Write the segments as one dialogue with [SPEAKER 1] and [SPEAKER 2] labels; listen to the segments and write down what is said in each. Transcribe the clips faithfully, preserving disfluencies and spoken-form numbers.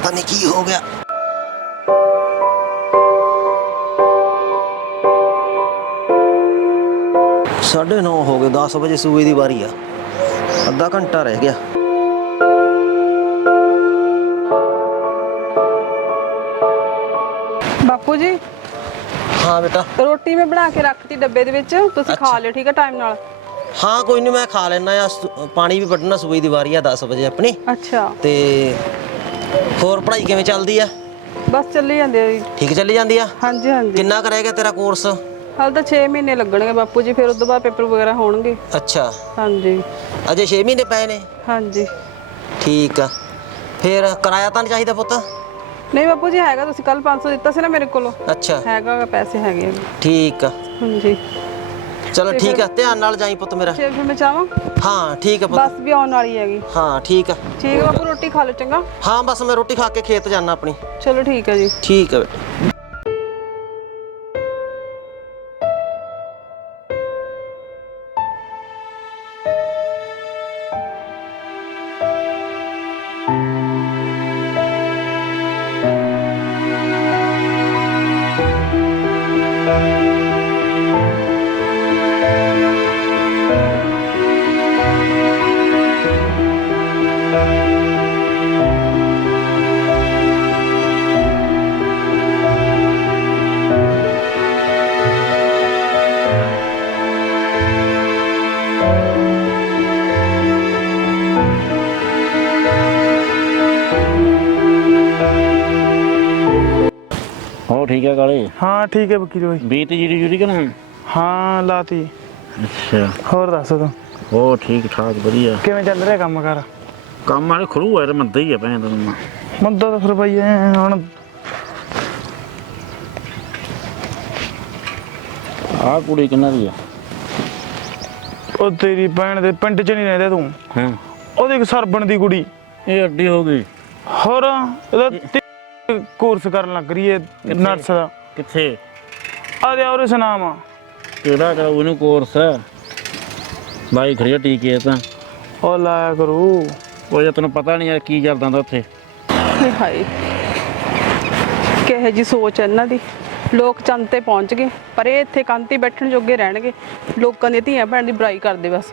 [SPEAKER 1] ਪਤਾ ਨਹੀਂ ਕੀ ਹੋ ਗਿਆ। साढ़े नौ हो गए, दस बजे सूबे की बारी आ, अद्धा घंटा रह गया।
[SPEAKER 2] बापू जी
[SPEAKER 1] हाँ बेटा,
[SPEAKER 2] रोटी मैं बना के रखती डब्बे दे विच, तुसीं खा लियो ठीक है टाइम नाल।
[SPEAKER 1] हाँ कोई नहीं, मैं खा लेना यार, पानी भी पढ़ना सूबे की बारी आ दस बजे अपनी।
[SPEAKER 2] अच्छा
[SPEAKER 1] ते होर पढ़ाई किवें चलदी आ?
[SPEAKER 2] बस चली जांदी है।
[SPEAKER 1] ठीक चली जांदी आ?
[SPEAKER 2] हाँ जी हाँ जी।
[SPEAKER 1] किन्ना क रह गया तेरा कोर्स?
[SPEAKER 2] हाल तो छे महीने लगणगे बापू जी, फिर उस तो बाद पेपर वगैरह होणगे।
[SPEAKER 1] अच्छा
[SPEAKER 2] हाँ जी।
[SPEAKER 1] अजे छे महीने पए ने?
[SPEAKER 2] हाँ जी।
[SPEAKER 1] ठीक आ, फिर किराया तो नहीं चाहिए पुत्त?
[SPEAKER 2] नहीं बापू जी हैगा, तुसीं कल पाँच सौ दिता सी ना मेरे कोलों।
[SPEAKER 1] अच्छा
[SPEAKER 2] हैगा, पैसे हैगे।
[SPEAKER 1] ठीक आ,
[SPEAKER 2] हाँ जी।
[SPEAKER 1] चलो ठीक है, ध्यान नाल जाई पुत्त मेरा।
[SPEAKER 2] फिर मैं चाहां?
[SPEAKER 1] हाँ ठीक है पुत्त।
[SPEAKER 2] बस भी आने वाली हैगी।
[SPEAKER 1] हाँ ठीक है।
[SPEAKER 2] ठीक है बापू, रोटी खा लो चंगा।
[SPEAKER 1] हाँ बस मैं रोटी खा के खेत जाना अपनी।
[SPEAKER 2] चलो ठीक है जी।
[SPEAKER 1] ठीक है बेटा।
[SPEAKER 3] हो ठीक है काले?
[SPEAKER 4] हाँ ठीक है वकील भाई।
[SPEAKER 3] बीत जीरी जूरी का ना?
[SPEAKER 4] हाँ लाती।
[SPEAKER 3] अच्छा
[SPEAKER 4] होर दस तू?
[SPEAKER 3] हो ठीक ठाक बढ़िया।
[SPEAKER 4] किवें चल रहा काम कर?
[SPEAKER 3] काम वाले खड़ू है तो मंदा ही है भैन तेन।
[SPEAKER 4] मुद्दा तो फिर भाई हुण
[SPEAKER 3] आ कुड़ी किन्ना दी है?
[SPEAKER 4] ओ तेरी भैन दे पिंड च नहीं रहंदा तू?
[SPEAKER 3] हां
[SPEAKER 4] ओदी एक सरबण दी कुड़ी।
[SPEAKER 3] ये अड्डी हो गई।
[SPEAKER 4] होर ਇਹਦਾ कोर्स करन लग रही है नर्स दा।
[SPEAKER 3] किथे?
[SPEAKER 4] आ दे और सुनाम
[SPEAKER 3] केड़ा करा ओनू कोर्स है? भाई खड़िया टीके ਤਾਂ
[SPEAKER 4] ओ लाया करू।
[SPEAKER 3] ਉਹ ਜੇ ਤੈਨੂੰ ਪਤਾ ਨਹੀਂ ਯਾਰ ਕੀ ਚੱਲਦਾ ਹੁੰਦਾ ਉੱਥੇ।
[SPEAKER 2] ਹਾਏ ਹਾਏ, ਕਿਹੋ ਜੀ ਸੋਚ ਹੈ ਇਹਨਾਂ ਦੀ। ਲੋਕ ਚੰਦ ਤੇ ਪਹੁੰਚ ਗਏ ਪਰ ਇਹ ਇੱਥੇ ਕੰਧ ਤੇ ਬੈਠਣ ਜੋਗੇ ਰਹਿਣਗੇ। ਲੋਕਾਂ ਦੀਆਂ ਧੀਆਂ ਭੈਣ ਦੀ ਬੁਰਾਈ ਕਰਦੇ ਬਸ।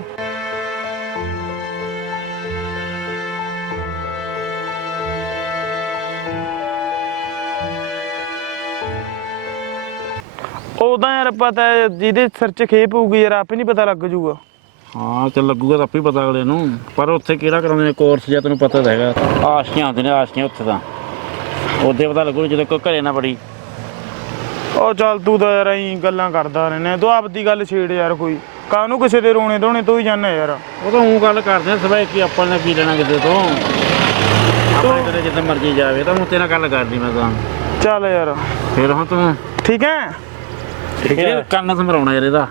[SPEAKER 4] ਉਹਦਾ ਯਾਰ ਪਤਾ ਹੈ ਜਿਹਦੇ ਸਿਰ 'ਚ ਖੇਪ ਹੋਊਗੀ ਯਾਰ ਆਪੇ ਨਹੀਂ ਪਤਾ ਲੱਗ ਜੂਗਾ।
[SPEAKER 3] ਹਾਂ ਚੱਲ ਲੱਗੂਗਾ ਤਾਂ ਆਪੇ ਪਤਾ ਅਗਲੇ ਨੂੰ, ਪਰ ਉੱਥੇ ਕਿਹੜਾ ਕਰਾਉਂਦੇ ਨੇ ਕੋਰਸ ਜਾਂ ਤੈਨੂੰ ਪਤਾ ਤਾਂ ਹੈਗਾ। ਆਸ਼ਕੀਆਂ ਹੁੰਦੀਆਂ ਨੇ ਆਸ਼ਕੀਆਂ ਉੱਥੇ ਤਾਂ, ਉਹਦੇ ਪਤਾ ਲੱਗੂ ਜਦੋਂ ਕੋਈ ਘਰੇ ਨਾ ਬੜੀ।
[SPEAKER 4] ਉਹ ਚੱਲ ਤੂੰ ਤਾਂ ਯਾਰ ਐਂ ਗੱਲਾਂ ਕਰਦਾ ਰਹਿਣਾ, ਤੂੰ ਆਪਦੀ ਗੱਲ ਛੇੜ ਯਾਰ। ਕੋਈ ਕਾਹਨੂੰ ਕਿਸੇ ਦੇ ਰੋਣੇ ਧੋਣੇ ਤੋਂ ਹੀ ਜਾਂਦਾ ਯਾਰ।
[SPEAKER 3] ਉਹ ਤਾਂ ਉਹ ਗੱਲ ਕਰਦੇ ਆ ਸਭਾ ਕੀ ਆਪਾਂ ਨੇ ਕੀ ਲੈਣਾ ਕਿਸੇ ਤੋਂ। ਆਪਣੇ ਘਰੇ ਜਿੱਦਾਂ ਮਰਜ਼ੀ ਜਾਵੇ ਤਾਂ ਹੁਣ ਤੇਰਾ ਗੱਲ ਕਰਦੀ ਮੈਂ ਤਾਂ।
[SPEAKER 4] ਚੱਲ ਯਾਰ
[SPEAKER 3] ਫਿਰ ਹੁਣ ਤੂੰ
[SPEAKER 4] ਠੀਕ ਹੈ?
[SPEAKER 3] ਠੀਕ ਹੈ, ਕੰਨ ਸਮਰਾਉਣਾ ਯਾਰ ਇਹਦਾ।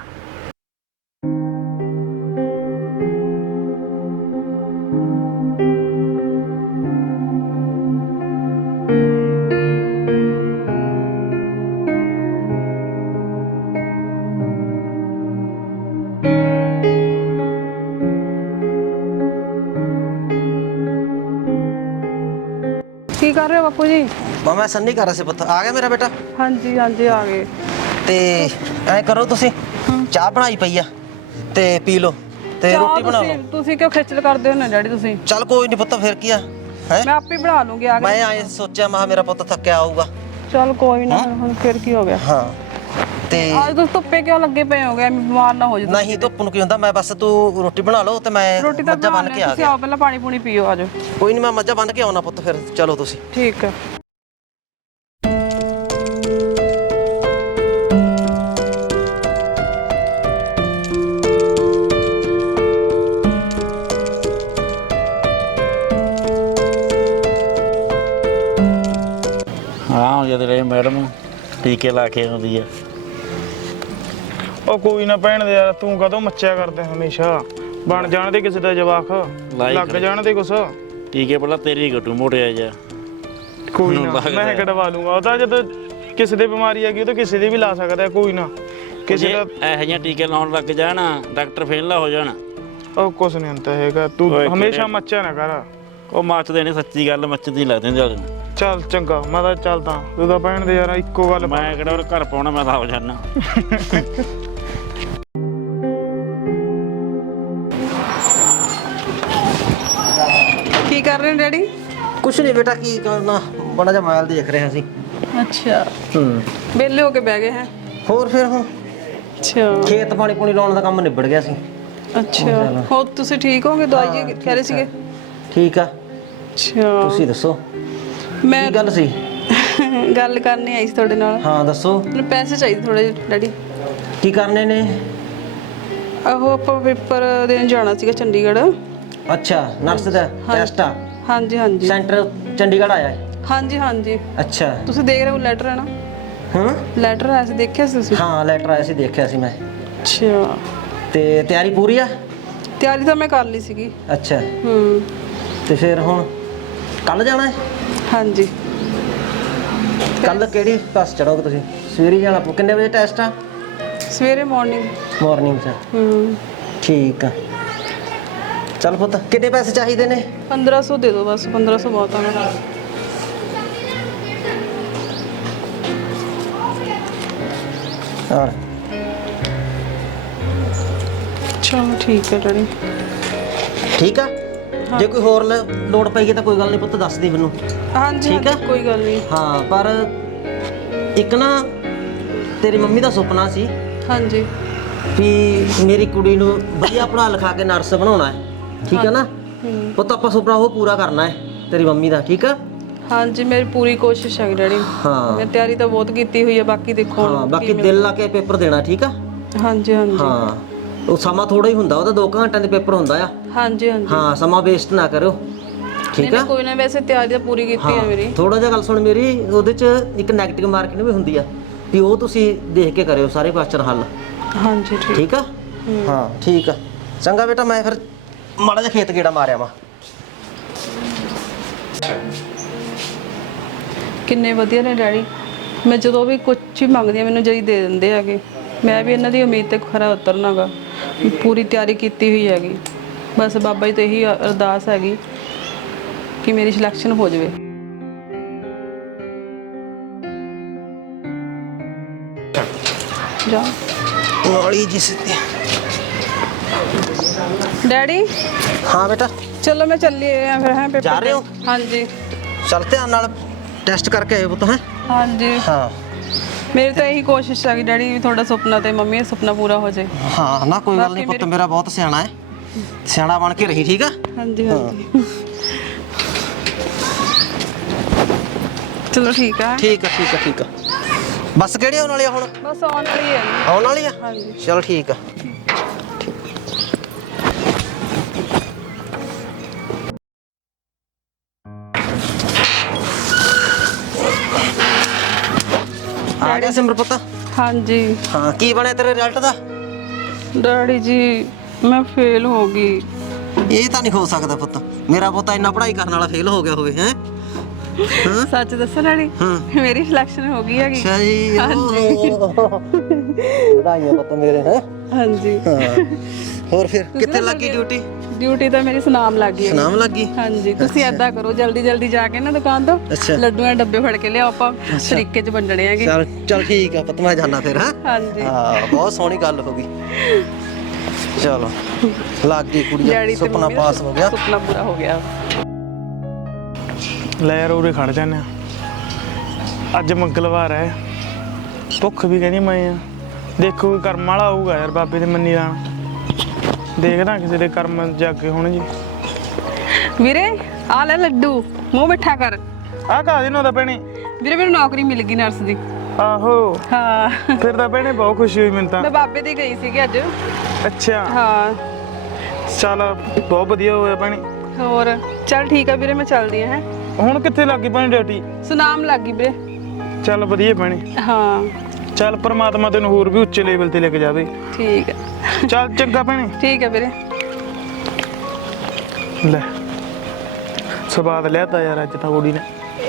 [SPEAKER 2] ਕੀ ਕਰ ਰਹੇ ਹੋ ਬਾਪੂ ਜੀ?
[SPEAKER 1] मैं सन्नी कर रहा से पुत्त। आ गया मेरा बेटा?
[SPEAKER 2] हाँ जी हाँ जी आ गए।
[SPEAKER 1] ਤੇ ਐ ਕਰੋ ਤੁਸੀਂ, ਚਾਹ ਬਣਾਈ ਪਈ ਆ ਤੇ ਪੀ ਲਓ ਤੇ
[SPEAKER 2] ਚਾਹ
[SPEAKER 1] ਰੋਟੀ ਬਣਾ
[SPEAKER 2] ਤੁਸੀਂ-
[SPEAKER 1] ਲਓ।
[SPEAKER 2] ਤੁਸੀਂ ਕਿਉਂ ਖੇਚਲ ਕਰਦੇ ਹੋ ਨਾ ਡੈਡੀ ਤੁਸੀਂ?
[SPEAKER 1] ਚੱਲ ਕੋਈ ਨਹੀਂ ਪੁੱਤ, ਫਿਰ ਕੀ ਆ ਹੈ।
[SPEAKER 2] ਮੈਂ ਆਪੇ ਬਣਾ ਲੂੰਗੀ ਆ ਕੇ।
[SPEAKER 1] ਮੈਂ ਆਏ ਸੋਚਿਆ ਮੈਂ ਮੇਰਾ ਪੁੱਤ ਥੱਕਿਆ ਆਊਗਾ।
[SPEAKER 2] ਚਲ ਕੋਈ ਨਾ, ਹੁਣ ਫਿਰ ਕੀ ਹੋ ਗਿਆ?
[SPEAKER 1] ਹਾਂ ਤੇ
[SPEAKER 2] ਅੱਜ ਤੁਸੀਂ ਧੁੱਪੇ ਕਿਉਂ ਲੱਗੇ ਪਏ ਹੋਗੇ? ਐਵੇਂ ਬਿਮਾਰ ਨਾ ਹੋ ਜਾਓ।
[SPEAKER 1] ਨਹੀਂ ਧੁੱਪ ਨੂੰ ਕੀ ਹੁੰਦਾ, ਮੈਂ ਬਸ ਤੂੰ ਰੋਟੀ ਬਣਾ ਲਓ ਤੇ ਮੈਂ
[SPEAKER 2] ਰੋਟੀ ਤਾਂ
[SPEAKER 1] ਮੱਝਾਂ
[SPEAKER 2] ਬਣਾ
[SPEAKER 1] ਬੰਨ ਕੇ
[SPEAKER 2] ਲਿਆ,
[SPEAKER 1] ਆ
[SPEAKER 2] ਤੁਸੀਂ
[SPEAKER 1] ਗਿਆ।
[SPEAKER 2] ਆਓ ਪਹਿਲਾਂ ਪਾਣੀ ਪੂਣੀ ਪੀਓ, ਆਜੋ।
[SPEAKER 1] ਕੋਈ ਨਹੀਂ ਮੈਂ ਮੱਝਾਂ ਬੰਨ ਕੇ ਆਉਣਾ ਪੁੱਤ, ਫਿਰ ਚਲੋ ਤੁਸੀਂ।
[SPEAKER 2] ਠੀਕ ਹੈ।
[SPEAKER 3] ਹਾਂ ਜਦ ਰਹੇ ਮੈਡਮ ਟੀਕੇ ਲਾ ਕੇ ਆਉਂਦੀ ਆ।
[SPEAKER 4] ਉਹ ਕੋਈ ਨਾ ਭੈਣ ਦੇ ਯਾਰ, ਤੂੰ ਕਦੋਂ ਮੱਚਿਆ ਕਰਦੇ ਹਮੇਸ਼ਾ। ਬਣ ਜਾਣ ਦੇ ਕਿਸੇ ਦਾ ਜਵਾਕ, ਲੱਗ ਜਾਣ ਦੇ ਕੁਛ।
[SPEAKER 3] ਟੀਕੇ ਪਹਿਲਾਂ ਤੇਰੀ ਘਟੂ ਮੋਟਿਆ ਜਾ।
[SPEAKER 4] ਕੋਈ ਨਾ ਮੈਂ ਕਢਵਾ ਲੂੰਗਾ। ਉਹ ਤਾਂ ਜਦੋਂ ਕਿਸੇ ਦੇ ਬਿਮਾਰੀ ਆ ਗਈ ਉਹ ਤਾਂ ਕਿਸੇ ਦੀ ਵੀ ਲਾ ਸਕਦਾ। ਕੋਈ ਨਾ ਕਿਸੇ ਦਾ
[SPEAKER 3] ਇਹੋ ਜਿਹੇ ਟੀਕੇ ਲਾਉਣ ਲੱਗ ਜਾਣ ਡਾਕਟਰ ਫੇਲ ਹੋ ਜਾਣ।
[SPEAKER 4] ਉਹ ਕੁਛ ਨਹੀਂ ਹੁੰਦਾ ਹੈਗਾ, ਤੂੰ ਹਮੇਸ਼ਾ ਮੱਚਿਆ ਨਾ ਕਰ।
[SPEAKER 3] ਉਹ ਮੱਚਦੇ ਨੇ, ਸੱਚੀ ਗੱਲ ਮੱਚਦੀ ਲੱਗਦੀ ਹੁੰਦੀ।
[SPEAKER 4] ਚੱਲ ਚੰਗਾ ਮੈਂ ਤਾਂ ਚੱਲਦਾ ਤੂੰ ਤਾਂ ਭੈਣ ਦੇ ਯਾਰ ਇੱਕੋ ਗੱਲ
[SPEAKER 3] ਮੈਂ ਕਿਹੜਾ ਉਹ ਘਰ ਪਾਉਣਾ ਮੈਂ ਤਾਂ ਆਪ ਜਾਣਾ।
[SPEAKER 2] ਕੀ ਕਰ ਰਹੇ ਹੋ ਡੈਡੀ?
[SPEAKER 1] ਕੁਛ ਨਹੀਂ ਬੇਟਾ, ਕੀ ਕਰਨਾ, ਬੜਾ ਜਿਹਾ ਮੋਬਾਈਲ ਦੇਖ ਰਹੇ ਸੀ।
[SPEAKER 2] ਅੱਛਾ,
[SPEAKER 1] ਹੂੰ।
[SPEAKER 2] ਵਿਹਲੇ ਹੋ ਕੇ ਬਹਿ ਗਏ ਹੈ?
[SPEAKER 1] ਹੋਰ ਫਿਰ ਹੁਣ
[SPEAKER 2] ਅੱਛਾ
[SPEAKER 1] ਖੇਤ ਪਾਣੀ ਪੂਣੀ ਲਾਉਣ ਦਾ ਕੰਮ ਨਿਬੜ ਗਿਆ ਸੀ।
[SPEAKER 2] ਅੱਛਾ, ਹੋ ਤੁਸੀਂ ਠੀਕ ਹੋਗੇ? ਦਵਾਈ ਜੀ ਕਹਿ ਰਹੇ ਸੀਗੇ।
[SPEAKER 1] ਠੀਕ ਆ,
[SPEAKER 2] ਅੱਛਾ
[SPEAKER 1] ਤੁਸੀਂ ਦੱਸੋ
[SPEAKER 2] ਮੈਂ
[SPEAKER 1] ਕੀ ਗੱਲ ਸੀ?
[SPEAKER 2] ਗੱਲ ਕਰਨੀ ਆਈ ਸੀ ਤੁਹਾਡੇ ਨਾਲ।
[SPEAKER 1] ਹਾਂ ਦੱਸੋ,
[SPEAKER 2] ਮੈਨੂੰ ਪੈਸੇ ਚਾਹੀਦੇ ਥੋੜੇ ਜਿਹੇ ਡੈਡੀ।
[SPEAKER 1] ਕੀ ਕਰਨੇ ਨੇ?
[SPEAKER 2] ਆਹੋ ਆਪਾਂ ਪੇਪਰ ਦੇਣ ਜਾਣਾ ਸੀਗਾ ਚੰਡੀਗੜ੍ਹ।
[SPEAKER 1] ਅੱਛਾ, ਨਰਸ ਦਾ ਟੈਸਟ ਆ?
[SPEAKER 2] ਹਾਂਜੀ ਹਾਂਜੀ
[SPEAKER 1] ਸੈਂਟਰ ਚੰਡੀਗੜ੍ਹ ਆਇਆ ਹੈ?
[SPEAKER 2] ਹਾਂਜੀ ਹਾਂਜੀ।
[SPEAKER 1] ਅੱਛਾ।
[SPEAKER 2] ਤੁਸੀਂ ਦੇਖ ਰਹੇ ਹੋ ਲੈਟਰ ਹੈ ਨਾ?
[SPEAKER 1] ਹਾਂ
[SPEAKER 2] ਲੈਟਰ ਆਇਆ ਸੀ, ਦੇਖਿਆ ਸੀ ਤੁਸੀਂ?
[SPEAKER 1] ਹਾਂ ਲੈਟਰ ਆਇਆ ਸੀ, ਦੇਖਿਆ ਸੀ ਮੈਂ।
[SPEAKER 2] ਅੱਛਾ,
[SPEAKER 1] ਤੇ ਤਿਆਰੀ ਪੂਰੀ ਆ?
[SPEAKER 2] ਤਿਆਰੀ ਤਾਂ ਮੈਂ ਕਰ ਲਈ ਸੀਗੀ।
[SPEAKER 1] ਅੱਛਾ,
[SPEAKER 2] ਹੂੰ।
[SPEAKER 1] ਤੇ ਫਿਰ ਹੁਣ ਕੱਲ ਜਾਣਾ ਹੈ?
[SPEAKER 2] ਹਾਂਜੀ।
[SPEAKER 1] ਕੱਲ ਕਿਹੜੀ ਬੱਸ ਚੜੋਗੇ ਤੁਸੀਂ? ਸਵੇਰੇ ਜਾਣਾ ਪਊ। ਕਿੰਨੇ ਵਜੇ ਟੈਸਟ ਆ?
[SPEAKER 2] ਸਵੇਰੇ ਮਾਰਨਿੰਗ।
[SPEAKER 1] ਮਾਰਨਿੰਗ 'ਚ?
[SPEAKER 2] ਹੂੰ।
[SPEAKER 1] ਠੀਕ ਆ, ਚੱਲ ਪੁੱਤ ਕਿੰਨੇ ਪੈਸੇ ਚਾਹੀਦੇ ਨੇ?
[SPEAKER 2] ਪੰਦਰਾਂ ਸੌ ਦੇ ਦਿਓ ਬਸ, ਪੰਦਰਾਂ ਸੌ ਬਹੁਤ ਆ ਮੇਰਾ।
[SPEAKER 1] ਹਾਂ
[SPEAKER 2] ਚਲੋ ਠੀਕ ਹੈ ਡੈਡੀ।
[SPEAKER 1] ਠੀਕ ਆ, ਜੇ ਕੋਈ ਹੋਰ ਲ- ਲੋੜ ਪਈਏ ਤਾਂ ਕੋਈ ਗੱਲ ਨਹੀਂ ਪੁੱਤ, ਦੱਸ ਦੀ ਮੈਨੂੰ।
[SPEAKER 2] ਹਾਂਜੀ
[SPEAKER 1] ਠੀਕ ਆ?
[SPEAKER 2] ਹਾਂਜੀ, ਕੋਈ ਗੱਲ ਨਹੀਂ।
[SPEAKER 1] ਹਾਂ ਪਰ ਇੱਕ ਨਾ ਤੇਰੀ ਮੰਮੀ ਦਾ ਸੁਪਨਾ ਸੀ
[SPEAKER 2] ਹਾਂਜੀ
[SPEAKER 1] ਵੀ ਮੇਰੀ ਕੁੜੀ ਨੂੰ ਵਧੀਆ ਪੜ੍ਹਾ ਲਿਖਾ ਕੇ ਨਰਸ ਬਣਾਉਣਾ ਹੈ। ਠੀਕ ਹੈ ਨਾ
[SPEAKER 2] ਹੂੰ।
[SPEAKER 1] ਪੁੱਤ, ਆਪਾਂ ਸੁਪਨਾ ਉਹ ਪੂਰਾ ਕਰਨਾ ਹੈ ਤੇਰੀ ਮੰਮੀ ਦਾ। ਠੀਕ ਆ?
[SPEAKER 2] ਹਾਂਜੀ ਮੇਰੀ ਪੂਰੀ ਕੋਸ਼ਿਸ਼ ਹੈ ਡੈਡੀ।
[SPEAKER 1] ਹਾਂ
[SPEAKER 2] ਮੈਂ ਤਿਆਰੀ ਤਾਂ ਬਹੁਤ ਕੀਤੀ ਹੋਈ ਹੈ, ਬਾਕੀ ਦੇਖੋ ਹੁਣ
[SPEAKER 1] ਹਾਂ, ਬਾਕੀ
[SPEAKER 2] ਕੀ ਮਿਲ-
[SPEAKER 1] ਦਿਲ ਲਾ ਕੇ ਪੇਪਰ ਦੇਣਾ। ਠੀਕ ਆ?
[SPEAKER 2] ਹਾਂਜੀ ਹਾਂਜੀ
[SPEAKER 1] ਹਾਂ, ਉਹ ਸਮਾਂ ਥੋੜਾ ਹੀ ਹੁੰਦਾ, ਉਹਦਾ ਦੋ ਘੰਟਿਆਂ ਦੇ ਪੇਪਰ ਹੁੰਦਾ ਆ।
[SPEAKER 2] ਹਾਂਜੀ ਹਾਂਜੀ।
[SPEAKER 1] ਹਾਂ, ਸਮਾਂ ਵੇਸਟ ਨਾ ਕਰਿਓ। ਠੀਕ
[SPEAKER 2] ਨਹੀਂ
[SPEAKER 1] ਆ?
[SPEAKER 2] ਕੋਈ ਨਾ, ਵੈਸੇ ਤਿਆਰੀ ਤਾਂ ਪੂਰੀ ਕੀਤੀ ਹੈ ਮੇਰੀ।
[SPEAKER 1] ਥੋੜਾ ਜਿਹਾ ਗੱਲ ਸੁਣ ਮੇਰੀ, ਉਹਦੇ 'ਚ ਇੱਕ ਨੈਗੇਟਿਵ ਮਾਰਕਿੰਗ ਵੀ ਹੁੰਦੀ ਆ, ਵੀ ਉਹ ਤੁਸੀਂ ਦੇਖ ਕੇ ਕਰਿਓ ਸਾਰੇ ਕੁਐਸਚਨ ਹੱਲ।
[SPEAKER 2] ਹਾਂਜੀ ਠੀਕ।
[SPEAKER 1] ਠੀਕ ਆ? ਹਾਂ ਠੀਕ ਆ, ਚੰਗਾ ਬੇਟਾ, ਮੈਂ ਫਿਰ ਮਾੜਾ ਜਿਹਾ ਖੇਤ ਗੇੜਾ ਮਾਰਿਆ ਵਾ।
[SPEAKER 2] ਕਿੰਨੇ ਵਧੀਆ ਨੇ ਡੈਡੀ, ਮੈਂ ਜਦੋਂ ਵੀ ਕੁਝ ਹੀ ਮੰਗਦੀ ਆ ਮੈਨੂੰ ਜਈ ਦੇ ਦਿੰਦੇ ਹੈਗੇ। ਮੈਂ ਵੀ ਇਹਨਾਂ ਦੀ ਉਮੀਦ ਤੇ ਖਰਾ ਉਤਰਨਾਗਾ, ਪੂਰੀ ਤਿਆਰੀ ਕੀਤੀ ਹੋਈ ਹੈਗੀ। ਬਸ ਬਾਬਾ ਜੀ ਤੋਂ ਇਹੀ ਅਰਦਾਸ ਹੈਗੀ ਕਿ ਮੇਰੀ ਸਿਲੈਕਸ਼ਨ ਹੋ ਜਾਵੇ। ਜਾ
[SPEAKER 1] ਵਾਲੀ ਜਿਸ ਤੇ
[SPEAKER 2] ਡੈਡੀ,
[SPEAKER 1] ਹਾਂ ਬੇਟਾ,
[SPEAKER 2] ਚਲੋ ਮੈਂ ਚੱਲੀ ਆ ਫਿਰ। ਹੈ ਪੇਪਰ
[SPEAKER 1] ਜਾ ਰਹੇ ਹੋ?
[SPEAKER 2] ਹਾਂਜੀ
[SPEAKER 1] ਚੱਲ ਧਿਆਨ ਨਾਲ ਟੈਸਟ ਕਰਕੇ ਆਇਓ ਪੁੱਤ। ਹੈ?
[SPEAKER 2] ਹਾਂਜੀ।
[SPEAKER 1] ਹਾਂ
[SPEAKER 2] ਮੇਰੀ ਤਾਂ ਇਹੀ ਕੋਸ਼ਿਸ਼ ਹੈਗੀ ਡੈਡੀ ਵੀ ਤੁਹਾਡਾ ਸੁਪਨਾ ਤੇ ਮੰਮੀ ਦਾ ਸੁਪਨਾ ਪੂਰਾ ਹੋ ਜਾਏ।
[SPEAKER 1] ਹਾਂ ਨਾ ਕੋਈ ਗੱਲ ਨਹੀਂ
[SPEAKER 2] ਬਾਕੀ
[SPEAKER 1] ਪੁੱਤ, ਮੇਰਾ ਬਹੁਤ ਸਿਆਣਾ ਹੈ, ਸਿਆਣਾ ਬਣ ਕੇ ਰਹੀ। ਠੀਕ ਆ?
[SPEAKER 2] ਹਾਂਜੀ ਹਾਂਜੀ ਚਲੋ ਠੀਕ ਆ।
[SPEAKER 1] ਠੀਕ ਆ ਠੀਕ ਆ ਠੀਕ ਆ। ਬੱਸ ਕਿਹੜੀ ਆਉਣ ਵਾਲੀ ਆ ਹੁਣ?
[SPEAKER 2] ਬਸ ਆਉਣ ਵਾਲੀ ਹੈ ਜੀ।
[SPEAKER 1] ਆਉਣ ਵਾਲੀ ਆ?
[SPEAKER 2] ਹਾਂਜੀ
[SPEAKER 1] ਚਲ ਠੀਕ ਆ। ਆ ਗਿਆ ਸਿਮਰ ਪੁੱਤ?
[SPEAKER 2] ਹਾਂਜੀ
[SPEAKER 1] ਹਾਂ, ਕੀ ਬਣਿਆ ਤੇਰੇ ਰਿਜ਼ਲਟ ਦਾ?
[SPEAKER 2] ਡੈਡੀ ਜੀ ਮੈਂ ਫੇਲ ਹੋ ਗਈ।
[SPEAKER 1] ਇਹ ਤਾਂ ਨਹੀਂ ਹੋ ਸਕਦਾ ਪੁੱਤ, ਮੇਰਾ ਪੁੱਤ ਇੰਨਾ ਪੜ੍ਹਾਈ ਕਰਨ ਵਾਲਾ ਫੇਲ ਹੋ ਗਿਆ ਹੋਵੇ। ਹੈ?
[SPEAKER 2] ਸੱਚ ਦੱਸੋ ਡੈਡੀ, ਮੇਰੀ ਸਿਲੈਕਸ਼ਨ ਹੋ ਗਈ ਹੈਗੀ।
[SPEAKER 1] ਅੱਛਾ ਜੀ, ਵਧਾਈਆਂ ਪੁੱਤ ਮੇਰੇ। ਹੈ?
[SPEAKER 2] ਹਾਂਜੀ।
[SPEAKER 1] ਹੋਰ ਫਿਰ ਕਿੱਥੇ ਲੱਗੀ ਡਿਊਟੀ?
[SPEAKER 2] ਡਿਊਟੀ ਤਾਂ ਮੇਰੀ ਸੁਨਾਮ ਲੱਗ ਗਈ।
[SPEAKER 1] ਸੁਨਾਮ ਲੱਗੀ?
[SPEAKER 2] ਹਾਂਜੀ। ਤੁਸੀਂ ਏਦਾਂ ਕਰੋ, ਜਲਦੀ ਜਲਦੀ ਜਾ ਕੇ ਨਾ ਦੁਕਾਨ ਤੋਂ
[SPEAKER 1] ਅੱਛਾ।
[SPEAKER 2] ਲੱਡੂਆਂ ਦੇ ਡੱਬੇ ਫੜ ਕੇ ਲਿਆਓ, ਆਪਾਂ ਤਰੀਕੇ 'ਚ ਵੰਡਣੇ ਹੈਗੇ।
[SPEAKER 1] ਚਲ ਚਲ ਠੀਕ ਆ ਪੁੱਤ, ਮੈਂ ਜਾਣਾ ਫਿਰ। ਹਾਂ
[SPEAKER 2] ਹਾਂਜੀ।
[SPEAKER 1] ਹਾਂ, ਬਹੁਤ ਸੋਹਣੀ ਗੱਲ ਹੋ ਗਈ। ਚਲੋ ਲੱਗ ਗਈ ਕੁੜੀ
[SPEAKER 2] ਡੈਡੀ
[SPEAKER 1] ਦਾ
[SPEAKER 2] ਤੇ
[SPEAKER 1] ਸੁਪਨਾ,
[SPEAKER 2] ਮੰਮੀ ਦਾ
[SPEAKER 1] ਪਾਸ ਹੋ ਗਿਆ।
[SPEAKER 2] ਸੁਪਨਾ ਪੂਰਾ ਹੋ ਗਿਆ।
[SPEAKER 4] ਲੈ ਯਾਰ ਉਰੇ ਖੜ ਜਾਂਦੇ ਆ, ਅੱਜ ਮੰਗਲਵਾਰ ਹੈ, ਭੁੱਖ ਵੀ ਕਹਿੰਦੀ ਮੈਂ ਆ। ਦੇਖੋ ਕੋਈ ਕਰਮ ਵਾਲਾ ਆਊਗਾ ਯਾਰ, ਬਾਬੇ ਦੇ ਮੰਨੀ ਜਾਣ। ਦੇਖਦਾ ਕਿਸੇ ਦੇ ਕਰਮ ਜਾਗੇ ਹੁਣ ਜੀ।
[SPEAKER 2] ਵੀਰੇ ਆ ਲੈ ਲੱਡੂ, ਮੂੰਹ ਮਿੱਠਾ ਕਰ।
[SPEAKER 4] ਆਹ ਕਾ ਦਿਨ ਉਹਦਾ ਭੈਣੇ?
[SPEAKER 2] ਵੀਰੇ ਮੈਨੂੰ ਨੌਕਰੀ ਮਿਲ ਗਈ ਨਰਸ ਦੀ।
[SPEAKER 4] ਆਹੋ
[SPEAKER 2] ਹਾਂ
[SPEAKER 4] ਫਿਰ ਤਾਂ ਭੈਣੇ ਬਹੁਤ ਖੁਸ਼ੀ ਹੋਈ ਮੈਨੂੰ ਤਾਂ।
[SPEAKER 2] ਮੈਂ ਬਾਬੇ ਦੀ ਗਈ ਸੀਗੀ ਅੱਜ।
[SPEAKER 4] ਅੱਛਾ
[SPEAKER 2] ਹਾਂ
[SPEAKER 4] ਚੱਲ ਬਹੁਤ ਵਧੀਆ ਹੋਇਆ ਭੈਣੇ।
[SPEAKER 2] ਹੋਰ ਚੱਲ ਠੀਕ ਆ ਵੀਰੇ, ਮੈਂ ਚੱਲਦੀ ਹਾਂ। ਹੈ
[SPEAKER 4] ਹੁਣ ਕਿੱਥੇ ਲੱਗੀ ਭੈਣੇ ਡਿਊਟੀ?
[SPEAKER 2] ਸੁਨਾਮ ਲੱਗ ਗਈ ਵੀਰੇ।
[SPEAKER 4] ਚੱਲ ਵਧੀਆ ਭੈਣੇ।
[SPEAKER 2] ਹਾਂ
[SPEAKER 4] ਚੱਲ ਪਰਮਾਤਮਾ ਤੈਨੂੰ ਹੋਰ ਵੀ ਉੱਚੇ ਲੈਵਲ ਤੇ ਲੈ ਕੇ ਜਾਵੇ।
[SPEAKER 2] ਠੀਕ ਹੈ।
[SPEAKER 4] ਚੱਲ ਚੰਗਾ ਭੈਣੇ।
[SPEAKER 2] ਠੀਕ ਹੈ ਵੀਰੇ।
[SPEAKER 4] ਲੈ ਸਵਾਦ ਲਿਆਤਾ ਯਾਰ ਅੱਜ ਤਾਂ ਕੁੜੀ ਨੇ।